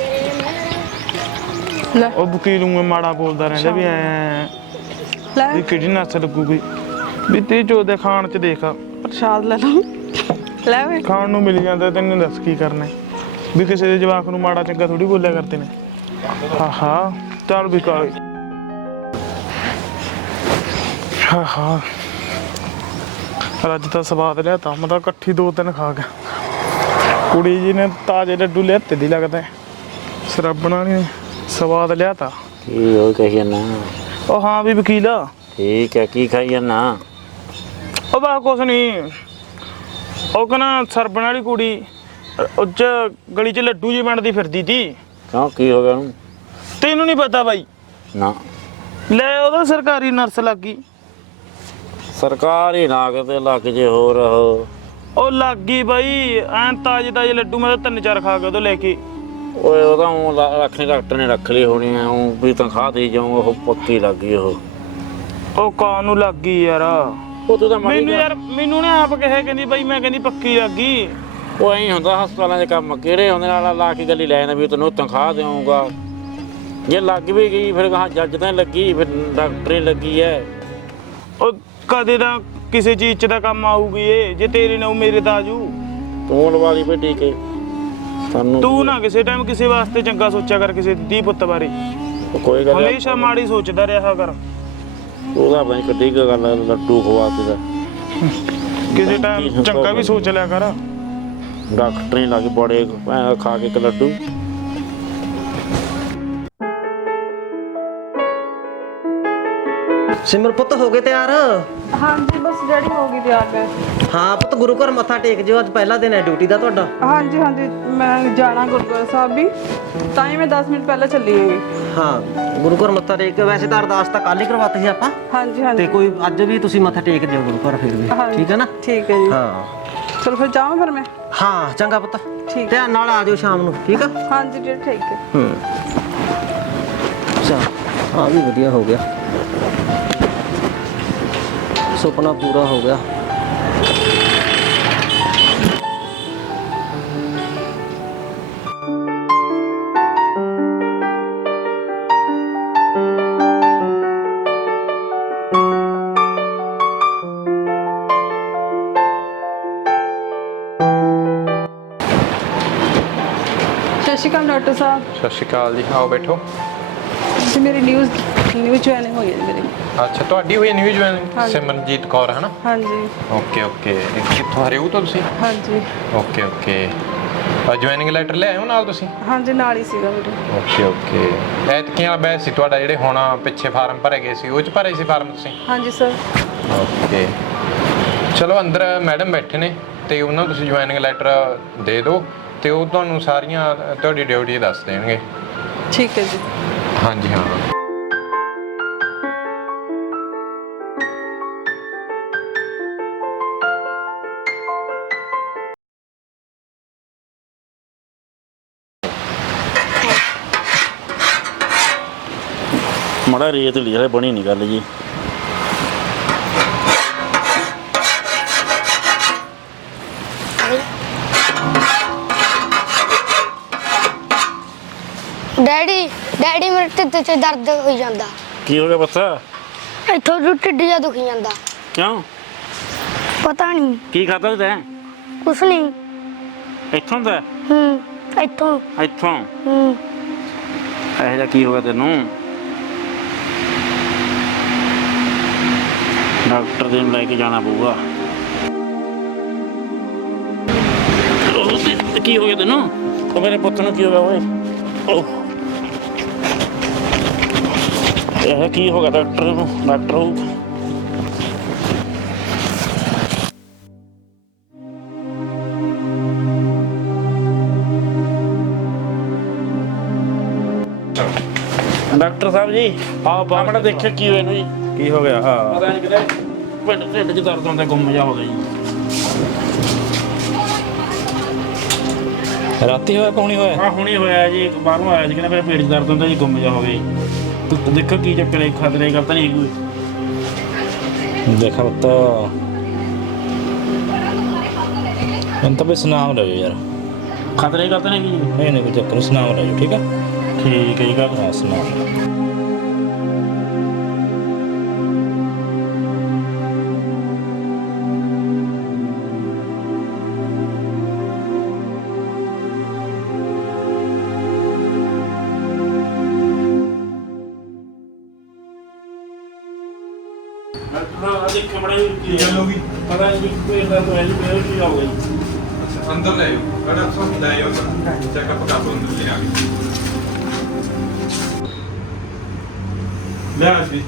[SPEAKER 2] ਲੈ
[SPEAKER 4] ਉਹ ਵਕੀਲ ਨੂੰ ਮਾੜਾ ਬੋਲਦਾ ਰਹਿੰਦਾ ਵੀ ਐ
[SPEAKER 2] ਲੈ
[SPEAKER 4] ਵੀ ਕਿਹੜੀ ਨਸ ਲੱਗੂਗੀ, ਵੀ ਤੇ ਜੋ ਦੇ ਖਾਣ ਚ ਦੇਖ
[SPEAKER 2] ਪ੍ਰਸ਼ਾਦ ਲੈ ਲਓ। ਲੈ ਵੇ
[SPEAKER 4] ਖਾਣ ਨੂੰ ਮਿਲ ਜਾਂਦਾ, ਤੈਨੂੰ ਦੱਸ ਕੀ ਕਰਨਾ। ਵੀ ਕਿਸੇ ਦੇ ਜਵਾਕ ਨੂੰ ਮਾੜਾ ਚੰਗਾ ਥੋੜੀ ਬੋਲਿਆ ਕਰਦੇ ਨੇ। ਹਾਂ ਹਾਂ ਚੱਲ ਵੀ ਕਾਲੇ। ਹਾਂ ਹਾਂ ਅੱਜ ਤਾਂ ਸਵਾਦ ਲਿਆ ਤਾਂ ਮੈਂ ਤਾਂ ਇਕੱਠੀ ਦੋ ਤਿੰਨ ਖਾ ਗਿਆ। ਕੁੜੀ ਜੀ ਨੇ ਤਾਜ਼ੇ ਲੱਡੂ ਲਿਆਤੇ ਦੀ ਲੱਗਦਾ ਸਰਾਬਣਾ ਨੇ ਸਵਾਦ ਲਿਆ ਤਾ।
[SPEAKER 3] ਕੀ ਹੋ ਕਹੀ ਜਾਂਦਾ?
[SPEAKER 4] ਉਹ ਹਾਂ ਵੀ ਵਕੀਲ
[SPEAKER 3] ਠੀਕ ਹੈ, ਕੀ ਖਾਈ ਜਾਂਦਾ?
[SPEAKER 4] ਉਹ ਬਸ ਕੁਛ ਨਹੀਂ, ਉਹ ਕਹਿੰਦਾ ਸਰਬਣ ਵਾਲੀ ਕੁੜੀ ਉੱਚ ਗਲੀ 'ਚ ਲੱਡੂ ਜੀ ਵੰਡਦੀ ਫਿਰਦੀ ਤੀ।
[SPEAKER 3] ਕਿਉਂ ਕੀ ਹੋ ਗਿਆ ਉਹਨੂੰ?
[SPEAKER 4] ਤੈਨੂੰ ਨਹੀਂ ਪਤਾ ਬਾਈ?
[SPEAKER 3] ਨਾ
[SPEAKER 4] ਲੈ ਉਹਦਾ ਸਰਕਾਰੀ ਨਰਸ ਲੱਗ ਗਈ।
[SPEAKER 3] ਸਰਕਾਰੀ ਨਾ ਕਿਤੇ ਲੱਗ ਜੇ ਹੋਰ ਉਹ
[SPEAKER 4] ਉਹ ਲੱਗ ਗਈ ਬਾਈ ਐਂ ਤਾਜ਼ੇ ਤਾਜ਼ੇ ਲੱਡੂ ਮੈਂ ਤਾਂ ਤਿੰਨ ਚਾਰ ਖਾ ਕੇ ਉਦੋਂ ਲੈ ਕੇ।
[SPEAKER 3] ਓਏ ਉਹਦਾ ਊਂ ਲ- ਰੱਖਣੀ ਡਾਕਟਰ ਨੇ ਰੱਖ ਲਈ ਹੋਣੀ ਆ, ਊਂ ਵੀ ਤਨਖਾਹ ਦੇ ਜਾਊਂ, ਉਹ ਪੱਕੀ ਲੱਗ ਗਈ ਉਹ।
[SPEAKER 4] ਉਹ ਕਾਂ ਨੂੰ ਲੱਗ ਗਈ ਯਾਰ।
[SPEAKER 3] ਉਹ ਤੂੰ ਤਾਂ ਮਾੜੀ
[SPEAKER 4] ਮੈਨੂੰ ਯਾਰ ਮੈਨੂੰ ਨੇ ਆਪ ਕਿਹਾ ਕਹਿੰਦੀ ਬਾਈ ਮੈਂ ਕਹਿੰਦੀ ਪੱਕੀ ਲੱਗ ਗਈ।
[SPEAKER 3] ਉਹ ਐਂ ਹੁੰਦਾ ਹਸਪਤਾਲਾਂ ਦੇ ਕੰਮ ਕਿਹੜੇ ਹੁੰਦੇ ਨਾਲ ਲਾ ਕੇ ਗੱਲੀ ਲੈ ਜਾਂਦਾ ਵੀ ਤੈਨੂੰ ਤਨਖਾਹ ਦੇਵਾਂਗਾ। ਜੇ ਲੱਗ ਵੀ ਗਈ ਫਿਰ ਕਹਾਂ ਜੱਜ ਤਾਂ ਲੱਗੀ, ਫਿਰ ਡਾਕਟਰੀ ਲੱਗੀ ਐ।
[SPEAKER 4] ਉਹ ਕਦੇ ਤਾਂ ਕਿਸੇ ਚੀਜ਼ 'ਚ ਦਾ ਕੰਮ ਆਊਗੀ ਏ, ਜੇ ਤੇਰੇ ਨਾਲ ਮੇਰੇ ਤਾਂ ਆਜੂ।
[SPEAKER 3] ਤੂੰ ਲਵਾ ਲਈ ਬੇਟੀ ਕੇ ਸਾਨੂੰ।
[SPEAKER 4] ਤੂੰ ਨਾ ਕਿਸੇ ਟਾਈਮ ਕਿਸੇ ਵਾਸਤੇ ਚੰਗਾ ਸੋਚਿਆ ਕਰ, ਕਿਸੇ ਦੀ ਪੁੱਤ ਬਾਰੇ
[SPEAKER 3] ਕੋਈ ਗੱਲ ਨੀ।
[SPEAKER 4] ਹਮੇਸ਼ਾ ਮਾੜੀ ਸੋਚਦਾ ਰਿਹਾ ਕਰ।
[SPEAKER 3] ਉਹਦਾ ਬਈ ਕੱਢੀ ਕੁ ਗੱਲ ਲੱਡੂ ਖਵਾਤੇ ਦਾ
[SPEAKER 4] ਕਿਸੇ ਟਾਈਮ ਚੰਗਾ ਵੀ ਸੋਚ ਲਿਆ ਕਰ।
[SPEAKER 3] ਡਾਕਟਰ ਹੀ ਲੱਗ ਬੜੇ ਭੈਣ ਖਾ ਕੇ ਇੱਕ ਲੱਡੂ।
[SPEAKER 1] ਸਿਮਰ ਪੁੱਤ ਹੋ ਗਏ ਤਿਆਰ?
[SPEAKER 2] ਹਾਂਜੀ ਬਸ ਡੈਡੀ ਹੋ ਗਈ ਤਿਆਰ ਮੈਂ।
[SPEAKER 1] ਹਾਂ ਪੁੱਤ ਗੁਰੂ ਘਰ ਮੱਥਾ ਟੇਕ ਜਿਓ, ਅੱਜ ਪਹਿਲਾ ਦਿਨ ਹੈ ਡਿਊਟੀ ਦਾ ਤੁਹਾਡਾ।
[SPEAKER 2] ਹਾਂਜੀ ਹਾਂਜੀ ਮੈਂ ਜਾਣਾ ਗੁਰਦੁਆਰਾ ਸਾਹਿਬ ਵੀ, ਤਾਂ ਹੀ ਮੈਂ ਦਸ ਮਿੰਟ ਪਹਿਲਾਂ ਚੱਲੀ ਆਂਗੀ।
[SPEAKER 1] ਹਾਂ ਗੁਰੂ ਘਰ ਮੱਥਾ ਟੇਕ ਕੇ, ਵੈਸੇ ਤਾਂ ਅਰਦਾਸ ਤਾਂ ਕੱਲ ਹੀ ਕਰਵਾਤੀ ਸੀ ਆਪਾਂ,
[SPEAKER 2] ਹਾਂਜੀ ਹਾਂਜੀ
[SPEAKER 1] ਤੇ ਕੋਈ ਅੱਜ ਵੀ ਤੁਸੀਂ ਮੱਥਾ ਟੇਕ ਦਿਓ ਗੁਰੂ ਘਰ ਫਿਰ ਵੀ,
[SPEAKER 2] ਹਾਂਜੀ,
[SPEAKER 1] ਠੀਕ ਹੈ ਨਾ?
[SPEAKER 2] ਠੀਕ ਹੈ ਜੀ।
[SPEAKER 1] ਹਾਂ
[SPEAKER 2] ਚਲੋ ਫਿਰ ਜਾਵਾਂ ਫਿਰ ਮੈਂ।
[SPEAKER 1] ਹਾਂ ਚੰਗਾ ਪੁੱਤ,
[SPEAKER 2] ਠੀਕ।
[SPEAKER 1] ਧਿਆਨ ਨਾਲ ਆ ਜਾਓ ਸ਼ਾਮ ਨੂੰ, ਠੀਕ ਆ?
[SPEAKER 2] ਹਾਂਜੀ ਡੈਡੀ ਠੀਕ ਹੈ।
[SPEAKER 1] ਹੂੰ ਚਲ ਆ ਵੀ ਵਧੀਆ ਹੋ ਗਿਆ, ਸੁਪਨਾ ਪੂਰਾ ਹੋ ਗਿਆ।
[SPEAKER 2] ਸਤਿ ਸ਼੍ਰੀ ਅਕਾਲ ਡਾਕਟਰ ਸਾਹਿਬ
[SPEAKER 5] ਸਤਿ ਸ਼੍ਰੀ ਅਕਾਲ ਜੀ, ਆਓ ਬੈਠੋ।
[SPEAKER 2] ਜੀ ਮੇਰੀ ਨਿਊਜ਼ ਨਿਊਜ਼ ਜੁਆਇਨਿੰਗ ਹੋਈ ਹੈ ਜੀ ਮੇਰੀ।
[SPEAKER 5] ਅੱਛਾ ਤੁਹਾਡੀ ਹੋਈ ਨਿਊ ਜੁਆਇਨ?
[SPEAKER 2] ਹਾਂਜੀ।
[SPEAKER 5] ਸਿਮਰਨਜੀਤ ਕੌਰ ਹੈ ਨਾ?
[SPEAKER 2] ਹਾਂਜੀ
[SPEAKER 5] ਓਕੇ ਓਕੇ, ਕਿੱਥੋਂ ਹਰਿਊ ਤੋਂ ਤੁਸੀਂ?
[SPEAKER 2] ਹਾਂਜੀ
[SPEAKER 5] ਓਕੇ ਓਕੇ, ਜੁਆਇਨਿੰਗ ਲੈਟਰ ਲੈ ਆਇਓ ਨਾਲ ਤੁਸੀਂ?
[SPEAKER 2] ਹਾਂਜੀ ਨਾਲ ਹੀ ਸੀਗਾ ਮੇਰੇ।
[SPEAKER 5] ਓਕੇ ਓਕੇ, ਐਤਕੀਆਂ ਵਾਲਾ ਬੈਚ ਸੀ ਤੁਹਾਡਾ, ਜਿਹੜੇ ਹੁਣ ਪਿੱਛੇ ਫਾਰਮ ਭਰੇ ਗਏ ਸੀ ਉਹ 'ਚ ਭਰੇ ਸੀ ਫਾਰਮ ਤੁਸੀਂ?
[SPEAKER 2] ਹਾਂਜੀ ਸਰ।
[SPEAKER 5] ਓਕੇ ਚਲੋ ਅੰਦਰ ਮੈਡਮ ਬੈਠੇ ਨੇ ਤੇ ਉਹਨਾਂ ਨੂੰ ਤੁਸੀਂ ਜੁਆਇਨਿੰਗ ਲੈਟਰ ਦੇ ਦਿਓ ਤੇ ਉਹ ਤੁਹਾਨੂੰ ਸਾਰੀਆਂ ਤੁਹਾਡੀ ਡਿਊਟੀ ਦੱਸ ਦੇਣਗੇ।
[SPEAKER 2] ਠੀਕ ਹੈ ਜੀ।
[SPEAKER 5] ਹਾਂਜੀ ਹਾਂ।
[SPEAKER 3] ਮਾੜਾ ਰੇਤ ਲਈ ਹਲੇ ਬਣੀ ਨਹੀਂ ਗੱਲ ਜੀ।
[SPEAKER 6] ਡੈਡੀ ਡੈਡੀ ਮੇਰੇ ਢਿੱਡ 'ਚ ਦਰਦ ਹੋਈ ਜਾਂਦਾ।
[SPEAKER 3] ਕੀ ਹੋ ਗਿਆ ਬੱਚਾ?
[SPEAKER 6] ਇੱਥੋਂ ਜੋ ਢਿੱਡ ਜਿਹਾ ਦੁਖੀ ਜਾਂਦਾ।
[SPEAKER 3] ਕਿਉਂ?
[SPEAKER 6] ਪਤਾ ਨਹੀਂ
[SPEAKER 3] ਕੀ ਖਾਧਾ ਤੈਂ?
[SPEAKER 6] ਕੁਛ ਨਹੀਂ।
[SPEAKER 3] ਇੱਥੋਂ ਦਾ?
[SPEAKER 6] ਹੂੰ ਇੱਥੋਂ
[SPEAKER 3] ਇੱਥੋਂ
[SPEAKER 6] ਹੂੰ
[SPEAKER 3] ਇਹੋ ਜਿਹਾ ਕੀ ਹੋ ਗਿਆ ਤੈਨੂੰ? ਡਾਕਟਰ ਦੇ ਨੂੰ ਲੈ ਕੇ ਜਾਣਾ ਪਊਗਾ। ਉਹ ਤੇ- ਕੀ ਹੋ ਗਿਆ ਤੈਨੂੰ? ਉਹ ਮੇਰੇ ਪੁੱਤ ਨੂੰ ਕੀ ਹੋ ਗਿਆ ਓਏ? ਉਹ ਇਹ ਕੀ ਹੋ ਗਿਆ? ਡਾਕਟਰ ਨੂੰ ਡਾਕਟਰ ਹੋਊ। ਡਾਕਟਰ ਸਾਹਿਬ ਜੀ ਆਹ ਬਾਹਮਣਾ ਦੇਖਿਆ ਕੀ ਹੋਇਆ ਇਹਨੂੰ ਜੀ?
[SPEAKER 4] ਕੀ ਹੋ ਗਿਆ? ਹਾਂ
[SPEAKER 3] ਪਤਾ ਨਹੀਂ ਕਿਤੇ ਪਿੰਡ ਢਿੱਡ 'ਚ ਦਰਦ ਹੁੰਦਾ, ਗੁੰਮ ਜਾ ਹੋ ਗਿਆ ਜੀ।
[SPEAKER 7] ਰਾਤੀ ਹੋਇਆ ਕੌਣੀ ਹੋਇਆ?
[SPEAKER 3] ਆ ਹੁਣੀ ਹੋਇਆ ਜੀ, ਬਾਹਰੋਂ ਆਇਆ ਸੀ, ਕਹਿੰਦਾ ਮੇਰੇ ਪੇਟ 'ਚ ਦਰਦ ਹੁੰਦਾ ਜੀ, ਗੁੰਮ ਜਾ ਹੋ ਗਿਆ ਜੀ। ਤੂੰ ਦੇਖੋ ਕੀ ਚੱਕਰ ਹੈ, ਖਤਰੇ ਕਰਤਾ ਨਹੀਂ ਕੋਈ?
[SPEAKER 7] ਦੇਖਾ ਪੁੱਤ ਹੁਣ ਤਾਂ ਬਸ ਨਾਮ ਲੈ ਯਾਰ।
[SPEAKER 3] ਖਤਰੇ ਕਰਤਾ ਨਹੀਂ ਕੀ?
[SPEAKER 7] ਨਹੀਂ ਨਹੀਂ ਕੋਈ ਚੱਕਰ ਨਹੀਂ, ਸੁਨਾਮ ਲੈ ਠੀਕ ਆ?
[SPEAKER 3] ਠੀਕ ਹੈ ਜੀ ਗੱਲ।
[SPEAKER 7] ਹਾਂ ਸੁਨਾਮ।
[SPEAKER 3] ਕੀ ਗੱਲ ਹੋ ਗਈ? ਪਤਾ ਨਹੀਂ ਕੋਈ ਇਦਾਂ ਤੋਂ ਹੈ ਜੀ ਮੇਰੇ ਕੀ ਹੋ ਗਈ।
[SPEAKER 5] ਅੱਛਾ ਅੰਦਰ ਲੈ ਆਓ ਬੜਾ ਅਫਸੋਸ ਲੈ ਆਓ ਚੈੱਕਅਪ ਕਰ ਲਓ ਅੰਦਰ ਲੈ ਆ ਕੇ ਲੈ ਆ ਜੀ।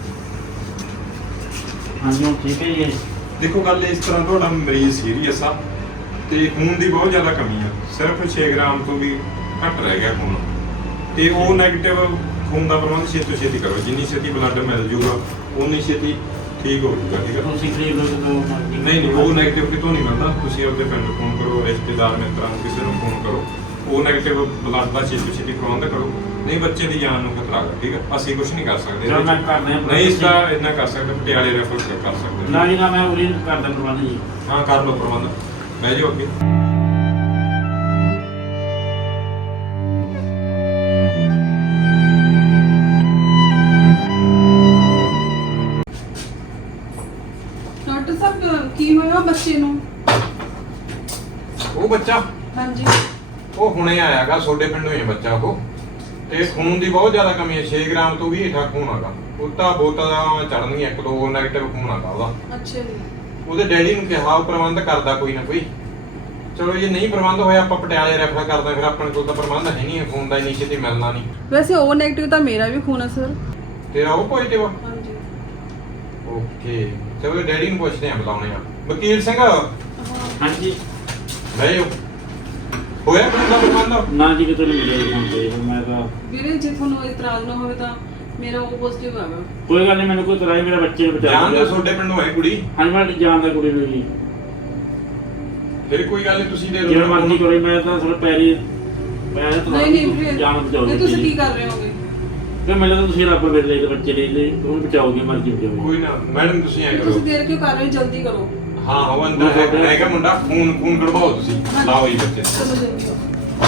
[SPEAKER 3] ਹਾਂਜੀ ਹੁਣ ਠੀਕ ਹੈ ਜੀ।
[SPEAKER 5] ਦੇਖੋ ਗੱਲ ਇਸ ਤਰ੍ਹਾਂ ਤੁਹਾਡਾ ਮਰੀਜ਼ ਸੀਰੀਅਸ ਆ ਤੇ ਖੂਨ ਦੀ ਬਹੁਤ ਜ਼ਿਆਦਾ ਕਮੀ ਆ ਸਿਰਫ ਛੇ ਗ੍ਰਾਮ ਤੋਂ ਵੀ ਘੱਟ ਰਹਿ ਗਿਆ ਖੂਨ ਤੇ ਉਹ ਨੈਗੇਟਿਵ ਖੂਨ ਦਾ ਪ੍ਰਬੰਧ ਛੇਤੀ ਤੋਂ ਛੇਤੀ ਕਰੋ ਜਿੰਨੀ ਛੇਤੀ ਬਲੱਡ ਮਿਲ ਜੂਗਾ ਉਨੀ ਛੇਤੀ ਠੀਕ ਹੋ ਜੂਗਾ ਠੀਕ ਹੈ
[SPEAKER 3] ਤੁਸੀਂ ਖਰੀਦ ਲਓ ਜਦੋਂ ਮਰਜ਼ੀ।
[SPEAKER 5] ਨਹੀਂ ਨਹੀਂ ਉਹ ਨੈਗੇਟਿਵ ਕਿਤੋਂ ਨਹੀਂ ਮਿਲਦਾ ਤੁਸੀਂ ਆਪਣੇ ਪਿੰਡ ਫੋਨ ਕਰੋ ਰਿਸ਼ਤੇਦਾਰ ਮਿੱਤਰਾਂ ਨੂੰ ਕਿਸੇ ਨੂੰ ਫੋਨ ਕਰੋ ਉਹ ਨੈਗੇਟਿਵ ਬਲੱਡ ਦਾ ਛੇਤੀ ਛੇਤੀ ਪ੍ਰਬੰਧ ਕਰੋ ਨਹੀਂ ਬੱਚੇ ਦੀ ਜਾਨ ਨੂੰ ਖਤਰਾ ਹੈ ਠੀਕ ਹੈ ਅਸੀਂ ਕੁਝ ਨਹੀਂ ਕਰ ਸਕਦੇ
[SPEAKER 3] ਚਲੋ ਮੈਂ ਕਰਨੇ ਆ।
[SPEAKER 5] ਨਹੀਂ ਇਸ ਦਾ ਇੰਨਾ ਕਰ ਸਕਦੇ ਪਟਿਆਲੇ ਰੈਫਰ ਕਰ ਸਕਦੇ
[SPEAKER 3] ਨਾ ਜੀ ਨਾ ਮੈਂ ਉਰੀ ਕਰਦਾ ਪ੍ਰਬੰਧ ਜੀ।
[SPEAKER 5] ਹਾਂ ਕਰ ਲਓ ਪ੍ਰਬੰਧ ਬਹਿ ਜਾਓ ਅੱਗੇ
[SPEAKER 2] ਡਾਕਟਰ ਸਾਹਿਬ ਕੀ ਹੋਇਆ ਬੱਚੇ ਨੂੰ?
[SPEAKER 5] ਉਹ ਬੱਚਾ
[SPEAKER 2] ਹਾਂਜੀ
[SPEAKER 5] ਉਹ ਹੁਣੇ ਆਇਆਗਾ ਤੁਹਾਡੇ ਪਿੰਡੋਂ ਹੀ ਹੈ ਬੱਚਾ ਉਹ ਤੇ ਖੂਨ ਦੀ ਬਹੁਤ ਜ਼ਿਆਦਾ ਕਮੀ ਹੈ ਛੇ ਗ੍ਰਾਮ ਤੋਂ ਵੀ ਹੇਠਾਂ ਖੂਨ ਆਗਾ ਉੱਤਾ ਬੋਤਲਾਂ ਚੜਨਗੀਆਂ ਇੱਕ ਦੋ ਨੈਗੇਟਿਵ ਖੂਨ ਆਗਾ ਉਹਦਾ
[SPEAKER 2] ਅੱਛਾ ਜੀ।
[SPEAKER 5] ਉਹਦੇ ਡੈਡੀ ਨੂੰ ਕਿਹਾ ਉਹ ਪ੍ਰਬੰਧ ਕਰਦਾ ਕੋਈ ਨਾ ਕੋਈ ਚਲੋ ਜੇ ਨਹੀਂ ਪ੍ਰਬੰਧ ਹੋਇਆ ਆਪਾਂ ਪਟਿਆਲੇ ਰੈਫਰ ਕਰਦਾ ਫਿਰ ਆਪਣੇ ਕੋਲ ਤਾਂ ਪ੍ਰਬੰਧ ਹੈ ਨਹੀਂ ਖੂਨ ਦਾ ਇੰਨੀ ਛੇਤੀ ਮਿਲਣਾ ਨਹੀਂ
[SPEAKER 2] ਵੈਸੇ ਉਹ ਨੈਗੇਟਿਵ ਤਾਂ ਮੇਰਾ ਵੀ ਖੂਨ ਹੈ ਸਰ।
[SPEAKER 5] ਤੇਰਾ ਉਹ ਪੋਜ਼ਿਟਿਵ ਆ
[SPEAKER 2] ਹਾਂਜੀ
[SPEAKER 5] ਓਕੇ ਚਲੋ ਡੈਡੀ ਨੂੰ ਪੁੱਛਦੇ ਆ ਬੁਲਾਉਣੇ ਆ ਵਕੀਲ ਸਿੰਘ
[SPEAKER 3] ਹਾਂਜੀ
[SPEAKER 5] ਬਹਿ ਜਾਓ ਹੋਇਆ ਖੂਨ ਦਾ ਪ੍ਰਬੰਧ
[SPEAKER 3] ਨਾ ਜੀ ਕਿਤੇ ਨਹੀਂ ਮਿਲਿਆ ਜੀ ਫੋਨ ਤੇ ਫਿਰ ਮੈਂ ਤਾਂ
[SPEAKER 2] ਵੀਰੇ ਜੇ ਤੁਹਾਨੂੰ ਇਤਰਾਜ਼ ਨਾ ਹੋਵੇ ਤਾਂ ਮੇਰਾ ਉਹ ਪੋਜ਼ਿਟਿਵ ਹੈਗਾ।
[SPEAKER 3] ਕੋਈ ਗੱਲ ਨਹੀਂ ਮੈਨੂੰ ਕੋਈ ਤਰਾਈ ਮੇਰਾ ਬੱਚੇ ਨੂੰ ਬਚਾ
[SPEAKER 5] ਜਾਣਦੇ ਤੁਹਾਡੇ ਪਿੰਡੋਂ ਹੈ ਕੁੜੀ
[SPEAKER 3] ਹਾਂਜੀ ਮੈਂ ਜਾਣਦਾ ਕੁੜੀ ਨੂੰ ਜੀ।
[SPEAKER 5] ਫਿਰ ਕੋਈ ਗੱਲ ਨਹੀਂ ਤੁਸੀਂ ਦੇ
[SPEAKER 3] ਜਿਹੜਾ ਮਰਜ਼ੀ ਕਰੋ ਮੈਂ ਤਾਂ ਥੋੜਾ ਪੈਰੀ ਮੈਂ ਤਾਂ
[SPEAKER 2] ਨਹੀਂ ਨਹੀਂ ਵੀਰੇ
[SPEAKER 3] ਜਾਨ ਬਚਾਉਣੀ
[SPEAKER 2] ਨਹੀਂ ਤੁਸੀਂ ਕੀ ਕਰ ਰਹੇ ਹੋਗੇ?
[SPEAKER 3] ਤੇ ਮੈਨੂੰ ਤਾਂ ਤੁਸੀਂ ਰੱਬ ਵੇਲੇ ਲਈ ਤੇ ਬੱਚੇ ਲਈ ਲਈ ਉਹਨੂੰ ਬਚਾਓਗੇ ਮਰਜ਼ੀ ਬਚਾਓਗੇ।
[SPEAKER 5] ਕੋਈ ਨਾ ਮੈਡਮ ਤੁਸੀਂ ਐ ਕਰੋ
[SPEAKER 2] ਤੁਸੀਂ ਦੇਰ ਕਿਉਂ ਕਰ ਰਹੇ ਹੋ? ਜਲਦੀ ਕਰੋ।
[SPEAKER 5] ਹਾਂ ਉਹ ਅੰਦਰ ਹੈ- ਹੈਗਾ ਮੁੰਡਾ ਖੂਨ ਖੂਨ ਕਢਵਾਓ ਤੁਸੀਂ ਲਾਓ ਜੀ ਬੱਚੇ
[SPEAKER 2] ਚਲੋ ਜਲਦੀ ਕਰੋ।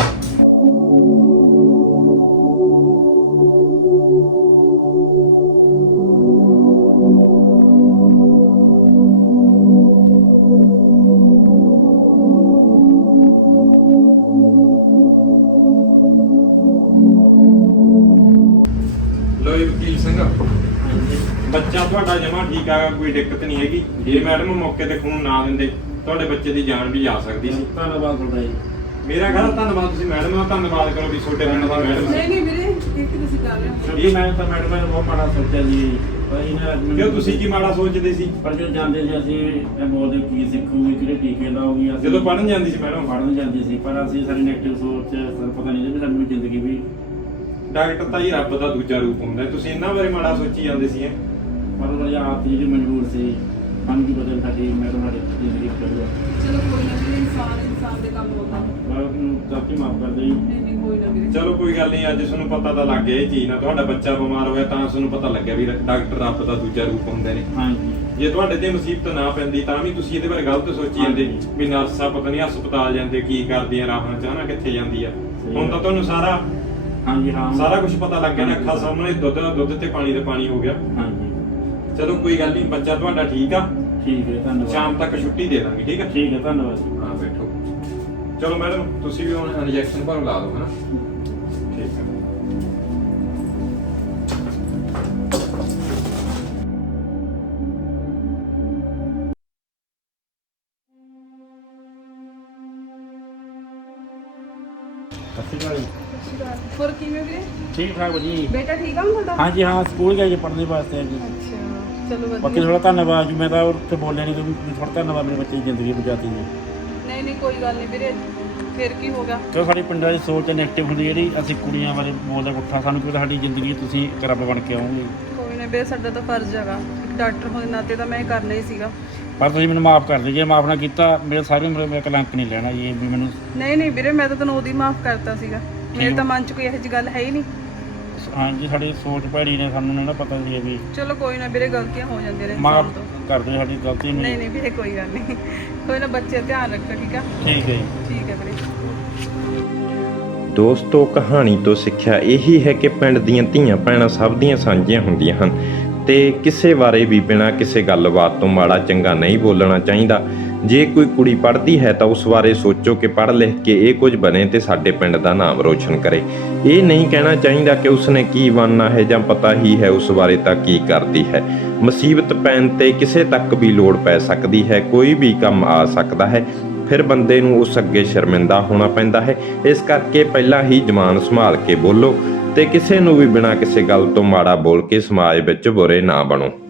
[SPEAKER 5] ਲੋ ਜੀ ਵਕੀਲ ਸਿੰਘ ਬੱਚਾ ਤੁਹਾਡਾ ਜਮਾ ਠੀਕ ਆ ਕੋਈ ਦਿੱਕਤ ਨਹੀਂ ਹੈਗੀ ਜੇ ਮੈਡਮ ਮੌਕੇ ਤੇ ਖੂਨ ਨਾ ਦਿੰਦੇ ਤੁਹਾਡੇ ਬੱਚੇ ਦੀ ਜਾਨ ਵੀ ਜਾ ਸਕਦੀ ਸੀ
[SPEAKER 3] ਧੰਨਵਾਦ ਤੁਹਾਡਾ ਜੀ।
[SPEAKER 5] ਮੇਰਾ ਖਿਆਲ ਧੰਨਵਾਦ ਤੁਸੀਂ ਮੈਡਮ ਦਾ ਧੰਨਵਾਦ ਕਰੋ ਵੀ ਤੁਹਾਡੇ ਪਿੰਡ ਦਾ ਮੈਡਮ
[SPEAKER 2] ਨਹੀਂ ਨਹੀਂ ਵੀਰੇ ਕੀ ਤੁਸੀਂ ਕਰ ਰਹੇ ਹੋ?
[SPEAKER 3] ਇਹ ਮੈਂ ਤਾਂ ਮੈਡਮ ਨੇ ਬਹੁਤ ਮਾੜਾ ਸੋਚਿਆ ਜੀ ਪਰ ਇਹਨਾਂ ਅੱਜ
[SPEAKER 5] ਕਿਉਂ ਤੁਸੀਂ ਕੀ ਮਾੜਾ ਸੋਚਦੇ ਸੀ
[SPEAKER 3] ਪਰ ਜਦੋਂ ਜਾਂਦੇ ਸੀ ਅਸੀਂ ਇਹ ਬੋਲਦੇ ਕੀ ਸਿੱਖੂਗੇ ਕਿਹੜੇ ਟੀਕੇ ਲਾਉਗੀ ਅਸੀਂ
[SPEAKER 5] ਜਦੋਂ ਪੜਨ ਜਾਂਦੀ ਸੀ ਮੈਡਮ
[SPEAKER 3] ਪੜ੍ਹਨ ਜਾਂਦੇ ਸੀ ਪਰ ਅਸੀਂ ਸਾਰੀ ਨੈਗੇਟਿਵ ਸੋਚ ਸਾਨੂੰ ਪਤਾ ਨਹੀਂ ਸੀ ਸਾਡੀ ਜ਼ਿੰਦਗੀ ਵੀ
[SPEAKER 5] ਡਾਕਟਰ ਤਾਂ ਜੀ ਰੱਬ ਦਾ ਦੂਜਾ ਰੂਪ ਹੁੰਦਾ ਹੈ। ਤੁਸੀਂ ਇਹਨਾਂ ਬਾਰੇ ਮਾੜਾ ਸੋਚੀ ਜਾਂਦੇ ਸੀ
[SPEAKER 3] ਪਰ ਉਹ ਆਪ ਜਿਹੜੀ ਮਜਬੂਰ ਸੀ ਸਾਨੂੰ ਕੀ ਪਤਾ ਸਾਡੀ ਮੈਡਮ ਸਾਡੀ ਜ਼ਿੰਦਗੀ ਕਰੂਗਾ
[SPEAKER 2] ਚਲੋ ਕੋਈ ਨਾ ਵੀਰੇ ਇਨਸਾਨ ਇਨਸਾਨ ਦੇ ਕੰਮ ਹੁੰਦਾ।
[SPEAKER 3] ਮੈਂ ਉਹਨੂੰ ਗਲਤੀ ਮਾਫ ਕਰ ਦੇਈ
[SPEAKER 2] ਨਹੀਂ ਨਹੀਂ ਕੋਈ ਨਾ ਵੀਰੇ।
[SPEAKER 5] ਚਲੋ ਕੋਈ ਗੱਲ ਨਹੀਂ ਅੱਜ ਤੁਹਾਨੂੰ ਪਤਾ ਤਾਂ ਲੱਗ ਗਿਆ ਇਹ ਚੀਜ਼ ਨਾਲ ਤੁਹਾਡਾ ਬੱਚਾ ਬਿਮਾਰ ਹੋਇਆ ਤਾਂ ਤੁਹਾਨੂੰ ਪਤਾ ਲੱਗਿਆ ਵੀ ਡਾਕਟਰ ਰੱਬ ਦਾ ਦੂਜਾ ਰੂਪ ਹੁੰਦੇ ਨੇ
[SPEAKER 3] ਹਾਂਜੀ
[SPEAKER 5] ਜੇ ਤੁਹਾਡੇ ਤੇ ਮੁਸੀਬਤ ਨਾ ਪੈਂਦੀ ਤਾਂ ਵੀ ਤੁਸੀਂ ਇਹਦੇ ਬਾਰੇ ਗਲਤ ਸੋਚੀ ਜਾਂਦੇ ਵੀ ਨਰਸਾਂ ਪਤਾ ਨਹੀਂ ਹਸਪਤਾਲ ਜਾਂਦੇ ਕੀ ਕਰਦੀਆਂ ਰਾਹਾਂ ਚਾਹਨਾ ਕਿੱਥੇ ਜਾਂਦੀ ਆ ਹੁਣ ਤਾਂ ਤੁਹਾਨੂੰ ਸਾਰਾ
[SPEAKER 3] ਹਾਂਜੀ ਹਾਂ
[SPEAKER 5] ਸਾਰਾ ਕੁਝ ਪਤਾ ਲੱਗ ਗਿਆ ਨਾ ਅੱਖਾਂ ਸਾਹਮਣੇ ਦੁੱਧ ਦਾ ਦੁੱਧ ਤੇ ਪਾਣੀ ਦਾ ਪਾਣੀ ਹੋ ਗਿਆ
[SPEAKER 3] ਹਾਂਜੀ
[SPEAKER 5] ਚਲੋ ਕੋਈ ਗੱਲ ਨਹੀਂ ਬੱਚਾ ਤੁਹਾਡਾ ਠੀਕ ਆ
[SPEAKER 3] ਠੀਕ ਹੈ ਧੰਨਵਾਦ
[SPEAKER 5] ਸ਼ਾਮ ਤੱਕ ਛੁੱਟੀ ਦੇ ਦਾਂਗੇ ਠੀਕ ਆ
[SPEAKER 3] ਠੀਕ ਹੈ ਧੰਨਵਾਦ
[SPEAKER 5] ਹਾਂ ਬੈਠੋ ਚਲੋ ਮੈਡਮ ਤੁਸੀਂ ਵੀ ਹੁਣ ਇੰਜੈਕਸ਼ਨ ਭਰ ਲਾ ਦਿਓ ਹਨਾ ਠੀਕ ਹੈ
[SPEAKER 3] ਸਤਿ ਸ਼੍ਰੀ ਅਕਾਲ ਜੀ।
[SPEAKER 2] ਹੋਰ ਕਿਵੇਂ ਵੀਰੇ?
[SPEAKER 3] ਠੀਕ ਠਾਕ ਜੀ।
[SPEAKER 2] ਬੇਟਾ ਠੀਕ ਆ ਹੁਣ ਤੁਹਾਡਾ?
[SPEAKER 3] ਹਾਂਜੀ ਹਾਂ ਸਕੂਲ ਗਏ ਜੀ ਪੜ੍ਹਨੇ ਵਾਸਤੇ ਜੀ।
[SPEAKER 2] ਅੱਛਾ ਚਲੋ
[SPEAKER 3] ਬਾਕੀ
[SPEAKER 2] ਵਧੀਆ।
[SPEAKER 3] ਥੋੜਾ ਧੰਨਵਾਦ ਜੀ ਮੈਂ ਤਾਂ ਉੱਥੇ ਬੋਲਿਆ ਨਹੀਂ ਕਿ ਥੋੜਾ ਧੰਨਵਾਦ ਮੇਰੇ ਬੱਚੇ ਦੀ ਜ਼ਿੰਦਗੀ ਬਚਾਤੀ ਜੀ
[SPEAKER 2] ਨਹੀਂ ਨਹੀਂ ਕੋਈ ਗੱਲ ਨਹੀਂ ਵੀਰੇ ਫਿਰ ਕੀ ਹੋ ਗਿਆ?
[SPEAKER 3] ਕਿਉਂ ਸਾਡੀ ਪਿੰਡਾਂ ਦੀ ਸੋਚ ਨੈਗੇਟਿਵ ਹੁੰਦੀ ਜਿਹੜੀ ਅਸੀਂ ਕੁੜੀਆਂ ਬਾਰੇ ਬੋਲਦੇ ਪੁੱਠਾ ਸਾਨੂੰ ਕਿਉਂ ਸਾਡੀ ਜ਼ਿੰਦਗੀ ਤੁਸੀਂ ਇੱਕ ਰੱਬ ਬਣ ਕੇ ਆਉਂਗੇ
[SPEAKER 2] ਕੋਈ ਨਾ ਵੀਰੇ ਸਾਡਾ ਤਾਂ ਫਰਜ਼ ਹੈਗਾ ਇੱਕ ਡਾਕਟਰ ਹੋਣ ਦੇ ਨਾਤੇ ਤਾਂ ਮੈਂ ਇਹ ਕਰਨਾ ਹੀ ਸੀਗਾ।
[SPEAKER 3] ਪਰ ਤੁਸੀਂ ਮੈਨੂੰ ਮਾਫ ਕਰ ਦਿਓ ਜੇ ਮਾਫ ਨਾ ਕੀਤਾ ਮੇਰੇ ਸਾਰੀ ਉਮਰ ਮੈਂ ਕਲੰਕ ਨਹੀਂ ਲੈਣਾ ਜੀ ਵੀ ਮੈਨੂੰ
[SPEAKER 2] ਨਹੀਂ ਨਹੀਂ ਵੀਰੇ ਮੈਂ ਤਾਂ ਤੈਨੂੰ ਉਦੋਂ ਹੀ ਮਾਫ ਕਰਤਾ ਸੀਗਾ ਮੇਰੇ ਤਾਂ ਮਨ 'ਚ ਕੋਈ ਇਹੋ ਜਿਹੀ ਗੱਲ ਹੈ ਹੀ ਨਹੀਂ।
[SPEAKER 3] ਹਾਂਜੀ ਸਾਡੀ ਸੋਚ ਭੈੜੀ ਨੇ ਸਾਨੂੰ ਨਹੀਂ ਨਾ ਪਤਾ ਸੀ ਵੀ
[SPEAKER 2] ਚਲੋ ਕੋਈ ਨਾ ਵੀਰੇ ਗਲਤੀਆਂ ਹੋ ਜਾਂਦੀਆਂ ਨੇ
[SPEAKER 3] ਮਾਫ
[SPEAKER 2] ਇਨਸਾਨ ਤੋਂ।
[SPEAKER 3] ਕਰ ਦਿਓ ਸਾਡੀ ਗਲਤੀ
[SPEAKER 2] ਨਹੀਂ
[SPEAKER 3] ਨਹੀਂ
[SPEAKER 2] ਨਹੀਂ ਵੀਰੇ ਕੋਈ ਗੱਲ ਨਹੀਂ ਕੋਈ ਨਾ ਬੱਚੇ ਧਿਆਨ ਰੱਖੋ ਠੀਕ ਆ।
[SPEAKER 3] ਠੀਕ ਹੈ ਜੀ
[SPEAKER 2] ਠੀਕ ਹੈ ਵੀਰੇ।
[SPEAKER 8] ਦੋਸਤੋ ਕਹਾਣੀ ਤੋਂ ਸਿੱਖਿਆ ਇਹੀ ਹੈ ਕਿ ਪਿੰਡ ਦੀਆਂ ਧੀਆਂ ਭੈਣਾਂ ਸਭ ਦੀਆਂ ਸਾਂਝੀਆਂ ਹੁੰਦੀਆਂ ਹਨ ਤੇ ਕਿਸੇ ਬਾਰੇ ਵੀ ਬਿਨਾਂ ਕਿਸੇ ਗੱਲਬਾਤ ਤੋਂ ਮਾੜਾ ਚੰਗਾ ਨਹੀਂ ਬੋਲਣਾ ਚਾਹੀਦਾ। ਜੇ ਕੋਈ ਕੁੜੀ ਪੜ੍ਹਦੀ ਹੈ ਤਾਂ ਉਸ ਬਾਰੇ ਸੋਚੋ ਕਿ ਪੜ੍ਹ ਲਿਖ ਕੇ ਇਹ ਕੁਝ ਬਣੇ ਤੇ ਸਾਡੇ ਪਿੰਡ ਦਾ ਨਾਮ ਰੋਸ਼ਨ ਕਰੇ। ਇਹ ਨਹੀਂ ਕਹਿਣਾ ਚਾਹੀਦਾ ਕਿ ਉਸਨੇ ਕੀ ਬਣਨਾ ਹੈ ਜਾਂ ਪਤਾ ਹੀ ਹੈ ਉਸ ਬਾਰੇ ਤਾਂ ਕੀ ਕਰਦੀ ਹੈ। ਮੁਸੀਬਤ ਪੈਣ ਤੇ ਕਿਸੇ ਤੱਕ ਵੀ ਲੋੜ ਪੈ ਸਕਦੀ ਹੈ, ਕੋਈ ਵੀ ਕੰਮ ਆ ਸਕਦਾ ਹੈ, ਫਿਰ ਬੰਦੇ ਨੂੰ ਉਸ ਅੱਗੇ ਸ਼ਰਮਿੰਦਾ ਹੋਣਾ ਪੈਂਦਾ ਹੈ। ਇਸ ਕਰਕੇ ਪਹਿਲਾਂ ਹੀ ਜ਼ੁਬਾਨ ਸੰਭਾਲ ਕੇ ਬੋਲੋ ਤੇ ਕਿਸੇ ਨੂੰ ਵੀ ਬਿਨਾਂ ਕਿਸੇ ਗੱਲ ਤੋਂ ਮਾੜਾ ਬੋਲ ਕੇ ਸਮਾਜ ਵਿੱਚ ਬੁਰੇ ਨਾ ਬਣੋ।